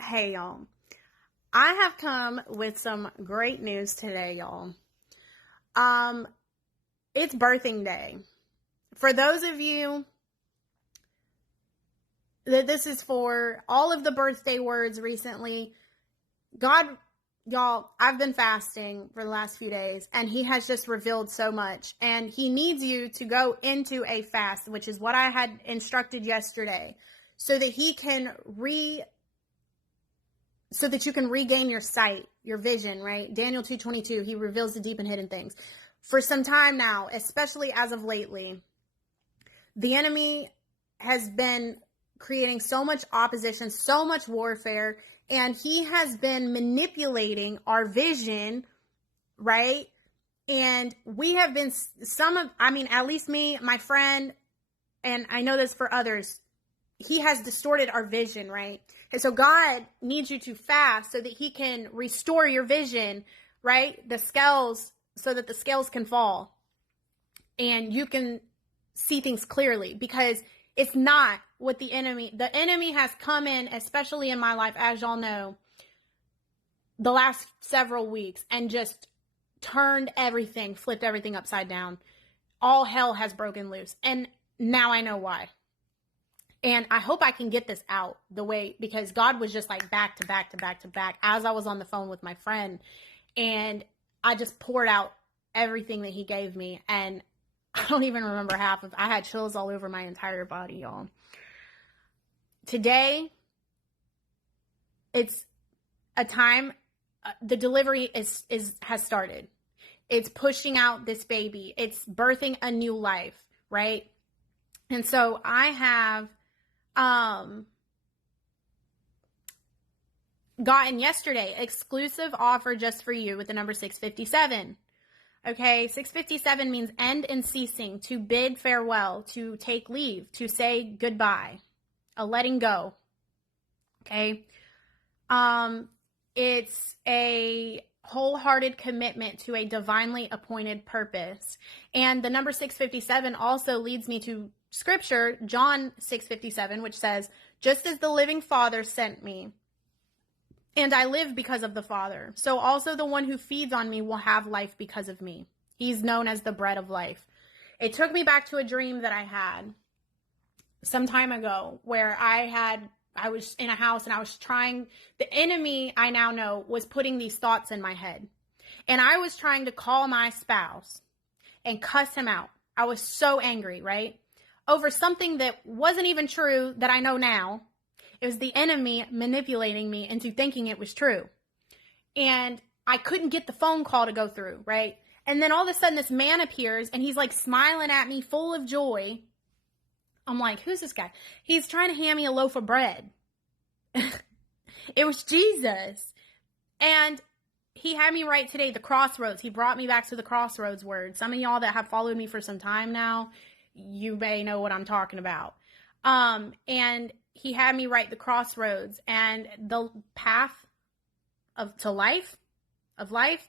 Hey, y'all. I have come with some great news today, y'all. Um, it's birthing day. For those of you that this is for, all of the birthday words recently, God, y'all, I've been fasting for the last few days and He has just revealed so much. And He needs you to go into a fast, which is what I had instructed yesterday, so that He can so that you can regain your sight, your vision, right? Daniel 2:22, He reveals the deep and hidden things. For some time now, especially as of lately, the enemy has been creating so much opposition, so much warfare, and he has been manipulating our vision, right? And we have been, at least me, my friend, and I know this for others, he has distorted our vision, right? And so God needs you to fast so that He can restore your vision, right? The scales, so that the scales can fall and you can see things clearly, because it's not what the enemy has come in, especially in my life, as y'all know, the last several weeks, and just flipped everything upside down. All hell has broken loose. And now I know why. And I hope I can get this out the way, because God was just like back to back to back to back as I was on the phone with my friend. And I just poured out everything that He gave me. And I don't even remember I had chills all over my entire body, y'all. Today, it's a time, the delivery has started. It's pushing out this baby. It's birthing a new life, right? And so I have gotten yesterday exclusive offer just for you with the number 657. Okay, 657 means end and ceasing, to bid farewell, to take leave, to say goodbye, a letting go. Okay, it's a wholehearted commitment to a divinely appointed purpose. And the number 657 also leads me to Scripture, John 6:57, which says, just as the living Father sent me, and I live because of the Father, so also the one who feeds on me will have life because of me. He's known as the bread of life. It took me back to a dream that I had some time ago, where I was in a house and the enemy, I now know, was putting these thoughts in my head. And I was trying to call my spouse and cuss him out. I was so angry, right? Over something that wasn't even true, that I know now. It was the enemy manipulating me into thinking it was true. And I couldn't get the phone call to go through, right? And then all of a sudden this man appears and he's like smiling at me, full of joy. I'm like, who's this guy? He's trying to hand me a loaf of bread. It was Jesus. And He had me write today the crossroads. He brought me back to the crossroads word. Some of y'all that have followed me for some time now, you may know what I'm talking about. And He had me write the crossroads, and the path of life,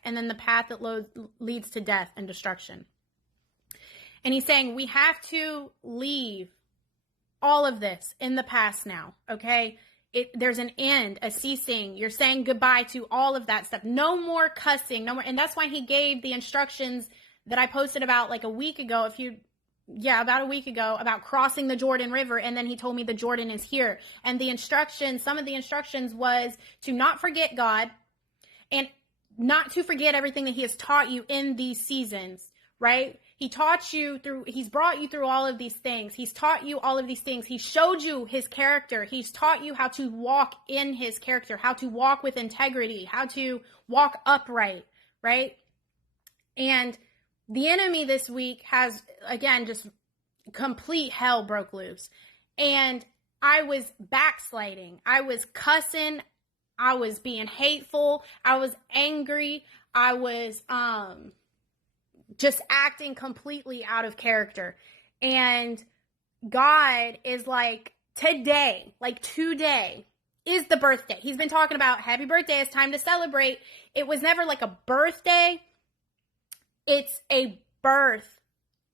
and then the path that leads to death and destruction. And He's saying we have to leave all of this in the past now, okay? There's an end, a ceasing. You're saying goodbye to all of that stuff. No more cussing, no more. And that's why He gave the instructions that I posted about like a week ago, about a week ago, about crossing the Jordan River. And then He told me the Jordan is here. And some of the instructions was to not forget God, and not to forget everything that He has taught you in these seasons, right? He's brought you through all of these things. He's taught you all of these things. He showed you His character. He's taught you how to walk in His character, how to walk with integrity, how to walk upright, right? And the enemy this week has, again, just complete hell broke loose. And I was backsliding. I was cussing. I was being hateful. I was angry. I was just acting completely out of character. And God is like, today is the birthday. He's been talking about happy birthday. It's time to celebrate. It was never like a birthday. It's a birth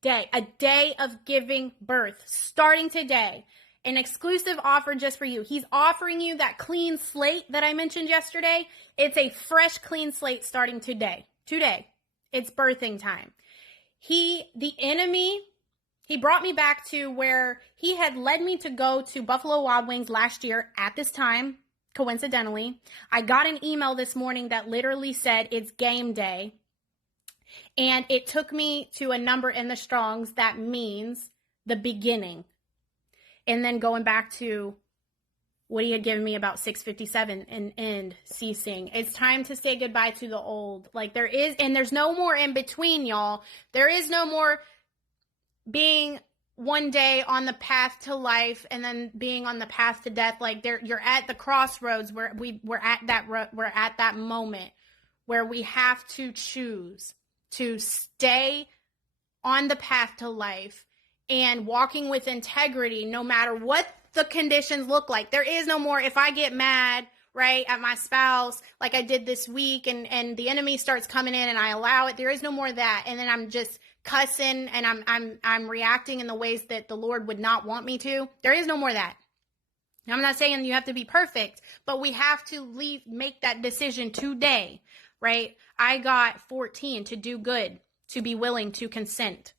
day, a day of giving birth, starting today. An exclusive offer just for you. He's offering you that clean slate that I mentioned yesterday. It's a fresh, clean slate starting today. Today. It's birthing time. The enemy, he brought me back to where he had led me to go to Buffalo Wild Wings last year at this time, coincidentally. I got an email this morning that literally said it's game day. And it took me to a number in the Strongs that means the beginning. And then going back to what he had given me about 657 and end ceasing. It's time to say goodbye to the old. Like there's no more in between, y'all. There is no more being one day on the path to life and then being on the path to death. Like you're at the crossroads where we're at that moment where we have to choose to stay on the path to life and walking with integrity no matter what the conditions look like. There is no more, if I get mad, right, at my spouse like I did this week and the enemy starts coming in and I allow it, there is no more of that. And then I'm just cussing and I'm reacting in the ways that the Lord would not want me to. There is no more of that. I'm not saying you have to be perfect, but we have to make that decision today, right? I got 14 to do good, to be willing to consent.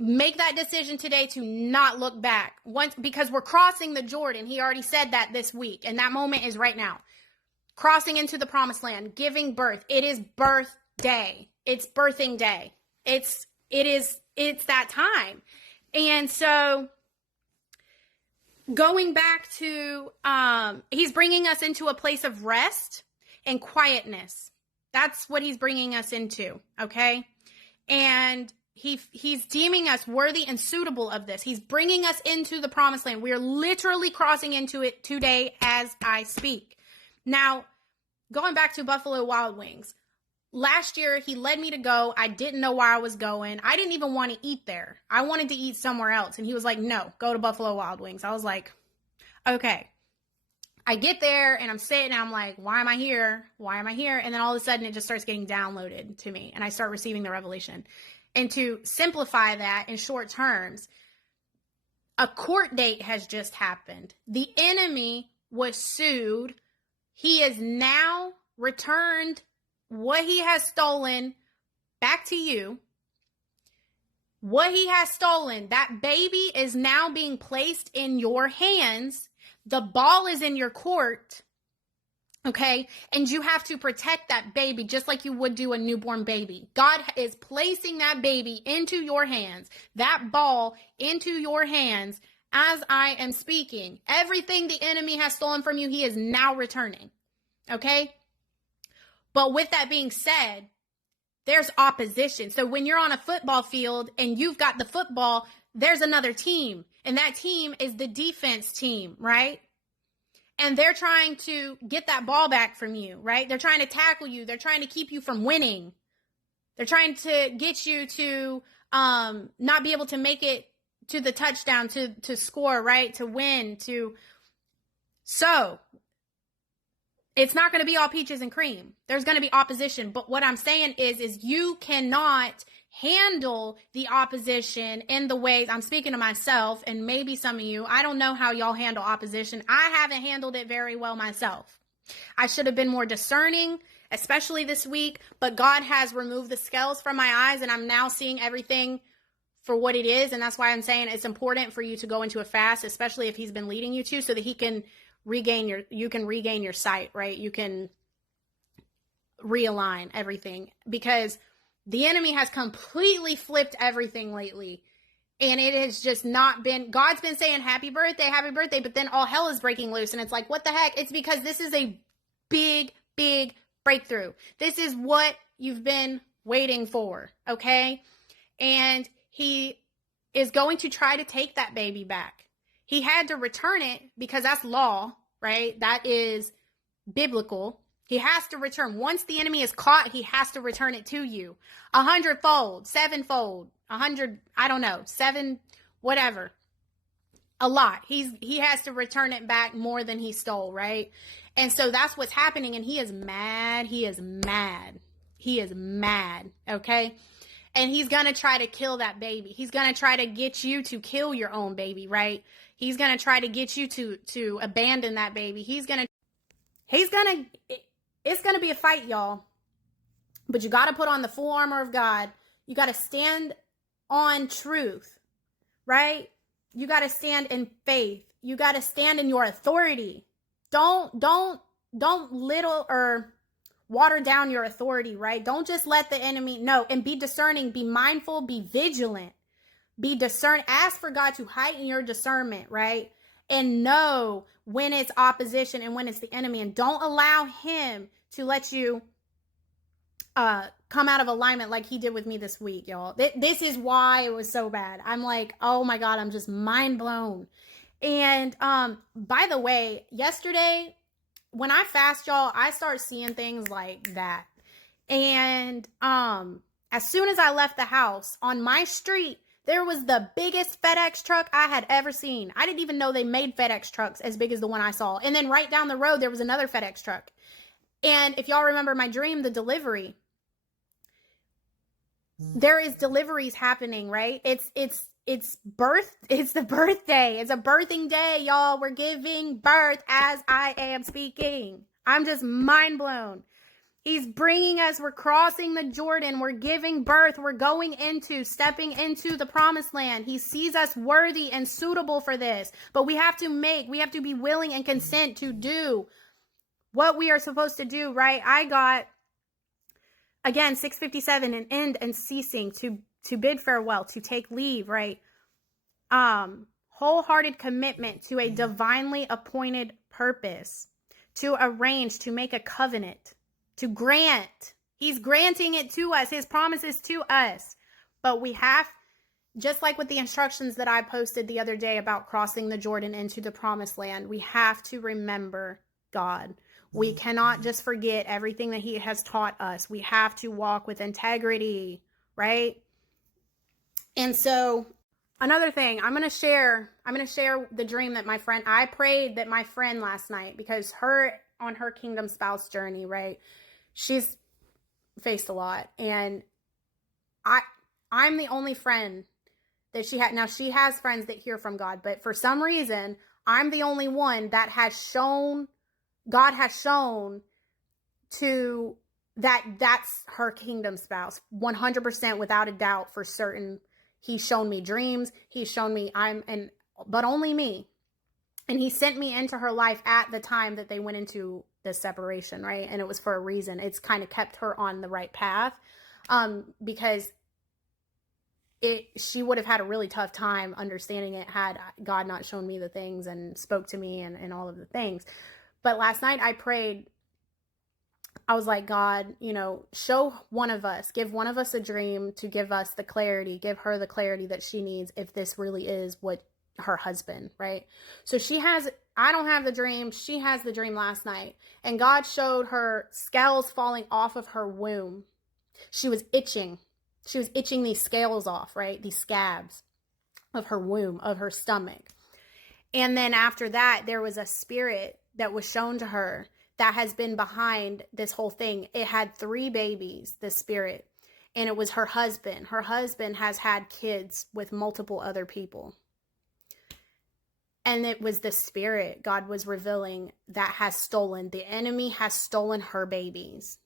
Make that decision today to not look back because we're crossing the Jordan. He already said that this week. And that moment is right now. Crossing into the promised land, giving birth. It is birth day. It's birthing day. It's that time. And so going back to, he's bringing us into a place of rest and quietness. That's what he's bringing us into. Okay. And He's deeming us worthy and suitable of this. He's bringing us into the promised land. We are literally crossing into it today as I speak. Now, going back to Buffalo Wild Wings. Last year, he led me to go. I didn't know where I was going. I didn't even want to eat there. I wanted to eat somewhere else. And he was like, no, go to Buffalo Wild Wings. I was like, okay. I get there and I'm sitting and I'm like, why am I here? Why am I here? And then all of a sudden it just starts getting downloaded to me and I start receiving the revelation. And to simplify that in short terms, a court date has just happened. The enemy was sued. He has now returned what he has stolen back to you. What he has stolen, that baby is now being placed in your hands. The ball is in your court. Okay, and you have to protect that baby just like you would do a newborn baby. God is placing that baby into your hands, that ball into your hands as I am speaking. Everything the enemy has stolen from you, he is now returning. Okay, but with that being said, there's opposition. So when you're on a football field and you've got the football, there's another team, and that team is the defense team, right? And they're trying to get that ball back from you, right? They're trying to tackle you. They're trying to keep you from winning. They're trying to get you to not be able to make it to the touchdown, to score, right? To win, So it's not going to be all peaches and cream. There's going to be opposition. But what I'm saying is you cannot handle the opposition in the ways, I'm speaking to myself and maybe some of you, I don't know how y'all handle opposition. I haven't handled it very well myself. I should have been more discerning, especially this week, but God has removed the scales from my eyes and I'm now seeing everything for what it is. And that's why I'm saying it's important for you to go into a fast, especially if he's been leading you to, so that you can regain your sight, right? You can realign everything, because the enemy has completely flipped everything lately. And it has just not been, God's been saying happy birthday, but then all hell is breaking loose. And it's like, what the heck? It's because this is a big, big breakthrough. This is what you've been waiting for, okay? And he is going to try to take that baby back. He had to return it because that's law, right? That is biblical. He has to return. Once the enemy is caught, he has to return it to you. 100-fold, 7-fold, 100, I don't know, 7, whatever. A lot. He has to return it back more than he stole, right? And so that's what's happening. And he is mad. He is mad. He is mad, okay? And he's going to try to kill that baby. He's going to try to get you to kill your own baby, right? He's going to try to get you to abandon that baby. It's going to be a fight, y'all. But you got to put on the full armor of God. You got to stand on truth, right? You got to stand in faith. You got to stand in your authority. Don't little or water down your authority, right? Don't just let the enemy know, and be discerning, be mindful, be vigilant, be discern. Ask for God to heighten your discernment, right? And know when it's opposition and when it's the enemy, and don't allow him to let you come out of alignment like he did with me this week, y'all. This is why it was so bad. I'm like, oh my God, I'm just mind blown. And by the way, yesterday when I fast, y'all, I start seeing things like that. And as soon as I left the house, on my street, there was the biggest FedEx truck I had ever seen. I didn't even know they made FedEx trucks as big as the one I saw. And then right down the road, there was another FedEx truck. And if y'all remember my dream, the delivery, there is deliveries happening, right? It's the birthday. It's a birthing day, y'all. We're giving birth as I am speaking. I'm just mind blown. He's bringing us, we're crossing the Jordan. We're giving birth. We're stepping into the promised land. He sees us worthy and suitable for this. But we have to be willing and consent to do what we are supposed to do, right? I got, again, 657, an end and ceasing, to bid farewell, to take leave, right? Wholehearted commitment to a divinely appointed purpose, to arrange, to make a covenant, to grant. He's granting it to us, his promises to us. But we have, just like with the instructions that I posted the other day about crossing the Jordan into the promised land, we have to remember God. We cannot just forget everything that he has taught us. We have to walk with integrity, right? And so another thing, I'm going to share the dream that I prayed that my friend last night, because on her kingdom spouse journey, right? She's faced a lot, and I'm the only friend that she had. Now, she has friends that hear from God, but for some reason, I'm the only one that God has shown to that's her kingdom spouse, 100%, without a doubt, for certain. He's shown me dreams. He's shown me but only me. And he sent me into her life at the time that they went into this separation, right? And it was for a reason. It's kind of kept her on the right path, because she would have had a really tough time understanding it had God not shown me the things and spoke to me and all of the things. But last night I prayed. I was like, God, show one of us, give one of us a dream to give us the clarity, give her the clarity that she needs if this really is what her husband, right? So I don't have the dream. She has the dream last night. And God showed her scales falling off of her womb. She was itching. She was itching these scales off, right? These scabs of her womb, of her stomach. And then after that, there was a spirit that was shown to her that has been behind this whole thing. It had 3 babies, the spirit, and it was her husband. Her husband has had kids with multiple other people. And it was the spirit God was revealing that the enemy has stolen her babies.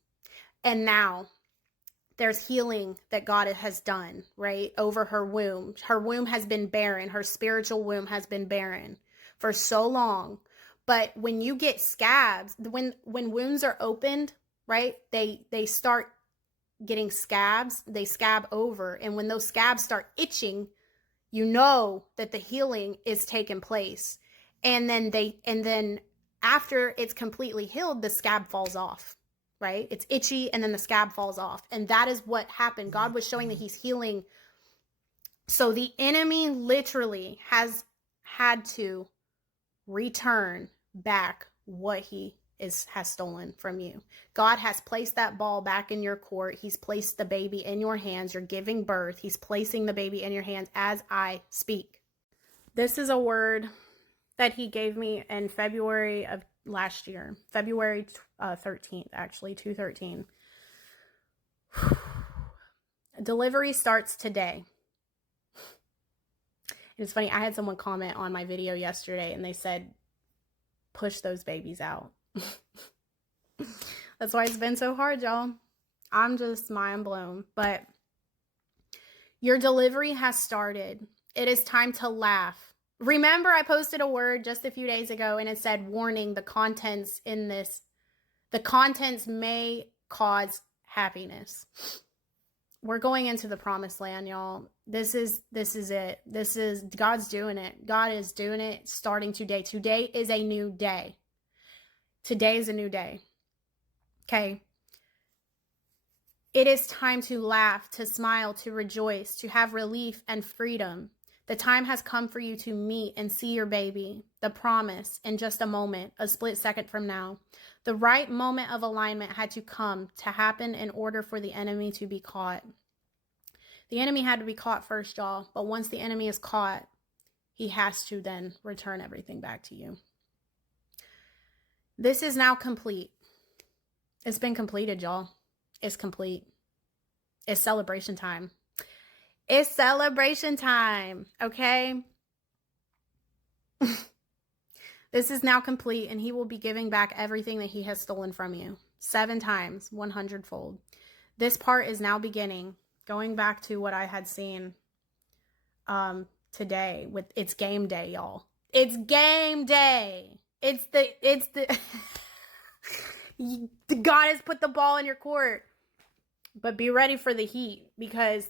And now there's healing that God has done, right, over her womb. Her womb has been barren. Her spiritual womb has been barren for so long. But when you get scabs, when wounds are opened, right, they start getting scabs. They scab over. And when those scabs start itching, you know that the healing is taking place. And then after it's completely healed, the scab falls off, right? It's itchy, and then the scab falls off. And that is what happened. God was showing that he's healing. So the enemy literally has had to return back what he has stolen from you. God has placed that ball back in your court. He's placed the baby in your hands. You're giving birth. He's placing the baby in your hands as I speak. This is a word that he gave me in February of last year, February 13th, actually, 2/13. Delivery starts today. It's funny. I had someone comment on my video yesterday and they said, push those babies out. That's why it's been so hard, y'all. I'm just mind blown. But your delivery has started. It is time to laugh. Remember, I posted a word just a few days ago and it said, warning, the contents may cause happiness. We're going into the promised land, y'all. This is it. God's doing it. God is doing it starting today. Today is a new day. Today is a new day. Okay. It is time to laugh, to smile, to rejoice, to have relief and freedom. The time has come for you to meet and see your baby, the promise, in just a moment, a split second from now. The right moment of alignment had to happen in order for the enemy to be caught. The enemy had to be caught first, y'all. But once the enemy is caught, he has to then return everything back to you. This is now complete. It's been completed, y'all. It's complete. It's celebration time. It's celebration time, okay? This is now complete, and he will be giving back everything that he has stolen from you. 7 times, 100-fold. This part is now beginning. Going back to what I had seen today with it's game day, y'all. It's game day. It's the God has put the ball in your court. But be ready for the heat, because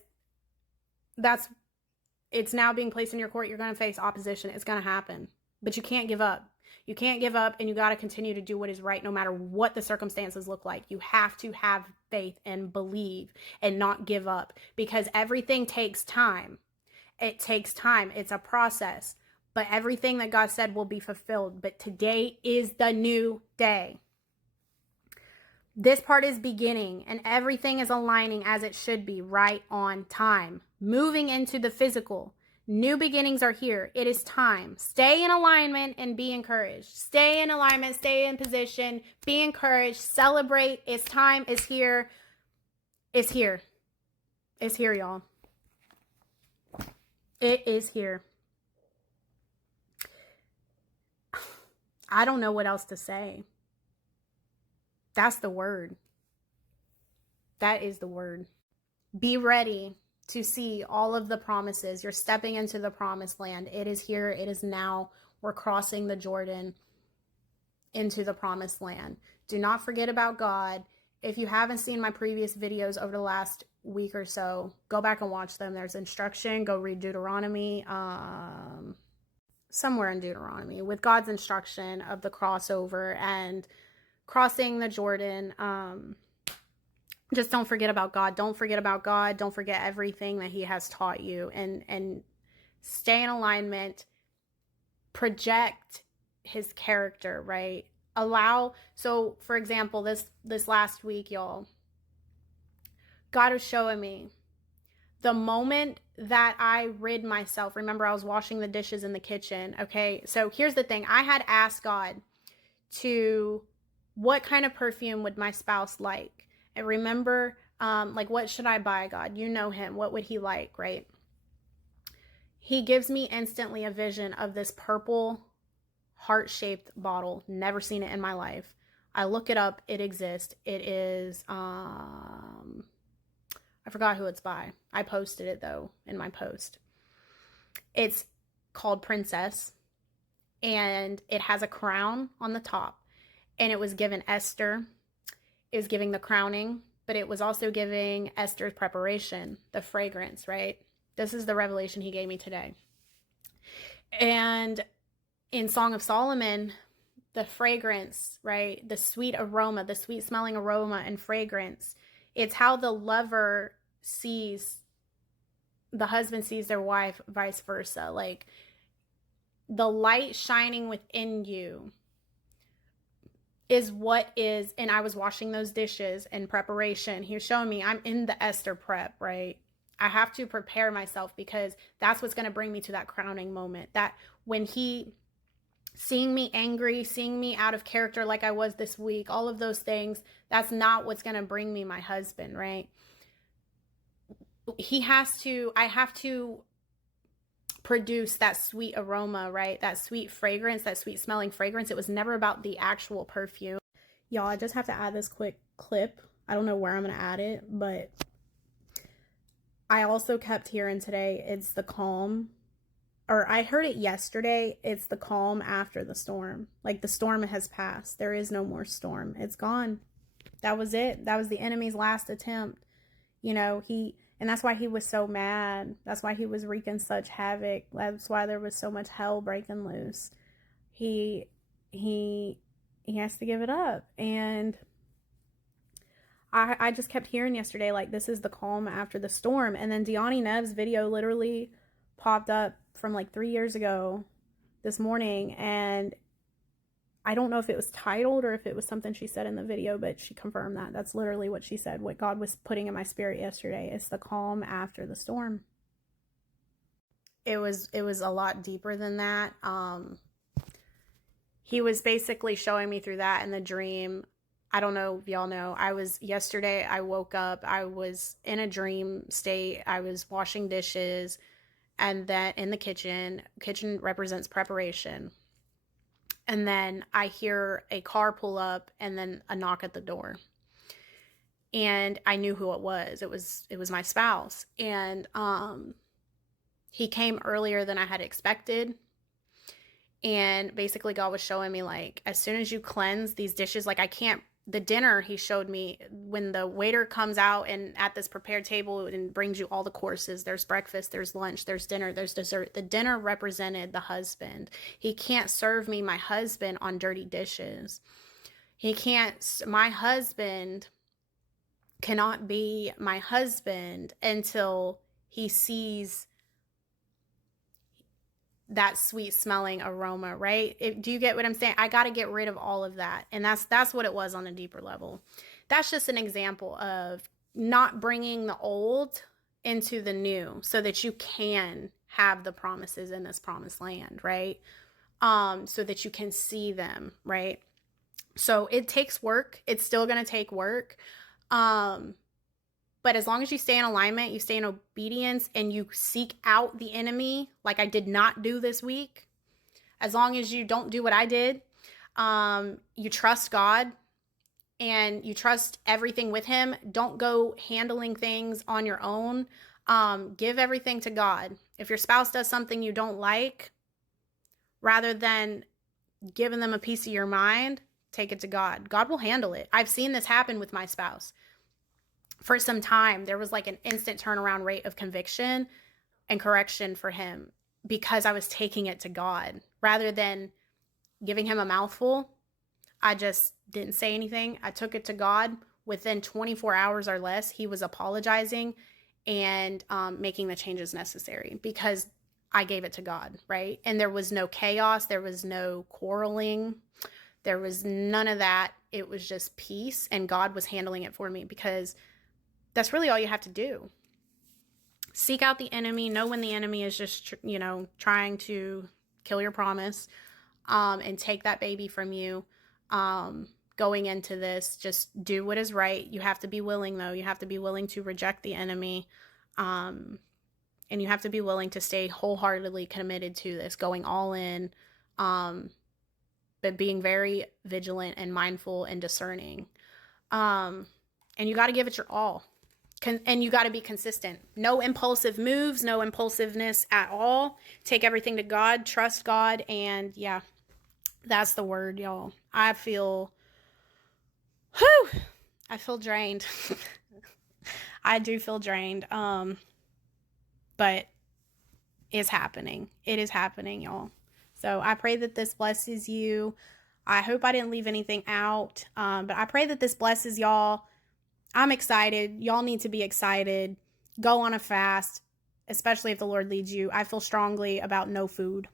it's now being placed in your court. You're going to face opposition. It's going to happen. But you can't give up. You can't give up, and you got to continue to do what is right no matter what the circumstances look like. You have to have faith and believe and not give up, because everything takes time. It takes time. It's a process. But everything that God said will be fulfilled. But today is the new day. This part is beginning, and everything is aligning as it should be, right on time. Moving into the physical. New beginnings are here. It is time. Stay in alignment and be encouraged. Stay in alignment. Stay in position. Be encouraged. Celebrate. It's time. It's here. It's here. It's here, y'all. It is here. I don't know what else to say. That's the word. That is the word. Be ready to see all of the promises. You're stepping into the promised land. It is here. It is now. We're crossing the Jordan into the promised land. Do not forget about God. If you haven't seen my previous videos over the last week or so, go back and watch them. There's instruction. Go read Deuteronomy. Somewhere in Deuteronomy with God's instruction of the crossover and crossing the Jordan. Just don't forget about God. Don't forget about God. Don't forget everything that he has taught you, and stay in alignment. Project his character, right? So for example, this last week, y'all, God was showing me the moment that I rid myself. Remember, I was washing the dishes in the kitchen. Okay. So here's the thing. I had asked God what kind of perfume would my spouse like? And remember, what should I buy, God? You know him. What would he like, right? He gives me instantly a vision of this purple heart-shaped bottle. Never seen it in my life. I look it up. It exists. It is, I forgot who it's by. I posted it, though, in my post. It's called Princess, and it has a crown on the top. And it was given Esther. It was giving the crowning, but it was also giving Esther's preparation, the fragrance, right? This is the revelation he gave me today. And in Song of Solomon, the fragrance, right? The sweet aroma, the sweet smelling aroma and fragrance. It's how the lover sees, the husband sees their wife, vice versa. Like the light shining within you is what is, and I was washing those dishes in preparation. He was showing me I'm in the Esther prep, right? I have to prepare myself because that's what's going to bring me to that crowning moment. That when he, seeing me angry, seeing me out of character like I was this week, all of those things, that's not what's going to bring me my husband, right? I have to produce that sweet aroma, right? That sweet fragrance, that sweet smelling fragrance. It was never about the actual perfume. Y'all, I just have to add this quick clip. I don't know where I'm going to add it, but I also kept hearing today, it's the calm, or I heard it yesterday, it's the calm after the storm. Like the storm has passed. There is no more storm. It's gone. That was it. That was the enemy's last attempt. You know, and that's why he was so mad. That's why he was wreaking such havoc. That's why there was so much hell breaking loose. He has to give it up. And I just kept hearing yesterday, like, this is the calm after the storm. And then Deani Nev's video literally popped up from like 3 years ago this morning. And I don't know if it was titled or if it was something she said in the video, but she confirmed that. That's literally what she said, what God was putting in my spirit yesterday. It's the calm after the storm. It was a lot deeper than that. He was basically showing me through that in the dream. I don't know if y'all know, yesterday I woke up, I was in a dream state. I was washing dishes, and then in the kitchen represents preparation. And then I hear a car pull up and then a knock at the door. And I knew who it was. It was my spouse. And he came earlier than I had expected. And basically God was showing me, like, as soon as you cleanse these dishes, like, the dinner, he showed me, when the waiter comes out and at this prepared table and brings you all the courses, there's breakfast, there's lunch, there's dinner, there's dessert. The dinner represented the husband. He can't serve me, my husband, on dirty dishes. My husband cannot be my husband until he sees that sweet smelling aroma, right? Do you get what I'm saying? I got to get rid of all of that. And that's what it was on a deeper level. That's just an example of not bringing the old into the new so that you can have the promises in this promised land, right? So that you can see them, right? So it takes work. It's still going to take work. But as long as you stay in alignment, you stay in obedience, and you seek out the enemy, like I did not do this week, as long as you don't do what I did, you trust God and you trust everything with him. Don't go handling things on your own. Give everything to God. If your spouse does something you don't like, rather than giving them a piece of your mind, take it to God. God will handle it. I've seen this happen with my spouse. For some time, there was like an instant turnaround rate of conviction and correction for him because I was taking it to God rather than giving him a mouthful. I just didn't say anything. I took it to God. Within 24 hours or less, he was apologizing and making the changes necessary because I gave it to God, right? And there was no chaos. There was no quarreling. There was none of that. It was just peace, and God was handling it for me because that's really all you have to do. Seek out the enemy. Know when the enemy is just, trying to kill your promise, and take that baby from you. Going into this, just do what is right. You have to be willing, though. You have to be willing to reject the enemy. And you have to be willing to stay wholeheartedly committed to this, going all in, but being very vigilant and mindful and discerning. And you got to give it your all. And you got to be consistent. No impulsive moves, no impulsiveness at all. Take everything to God, trust God, and yeah, that's the word, y'all. I feel drained. I do feel drained. But it's happening. It is happening, y'all. So I pray that this blesses you. I hope I didn't leave anything out. But I pray that this blesses y'all. I'm excited. Y'all need to be excited. Go on a fast, especially if the Lord leads you. I feel strongly about no food.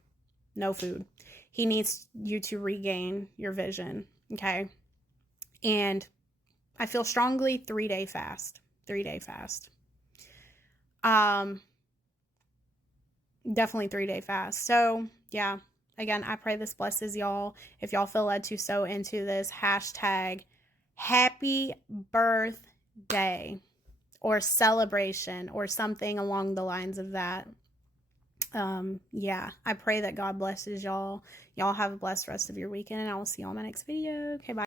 No food. He needs you to regain your vision, okay? And I feel strongly 3-day fast. 3-day fast. Definitely 3-day fast. So, yeah. Again, I pray this blesses y'all. If y'all feel led to sow into this, hashtag happy birthday or celebration or something along the lines of that. Yeah, I pray that God blesses y'all. Y'all have a blessed rest of your weekend, and I will see you on my next video. Okay, bye.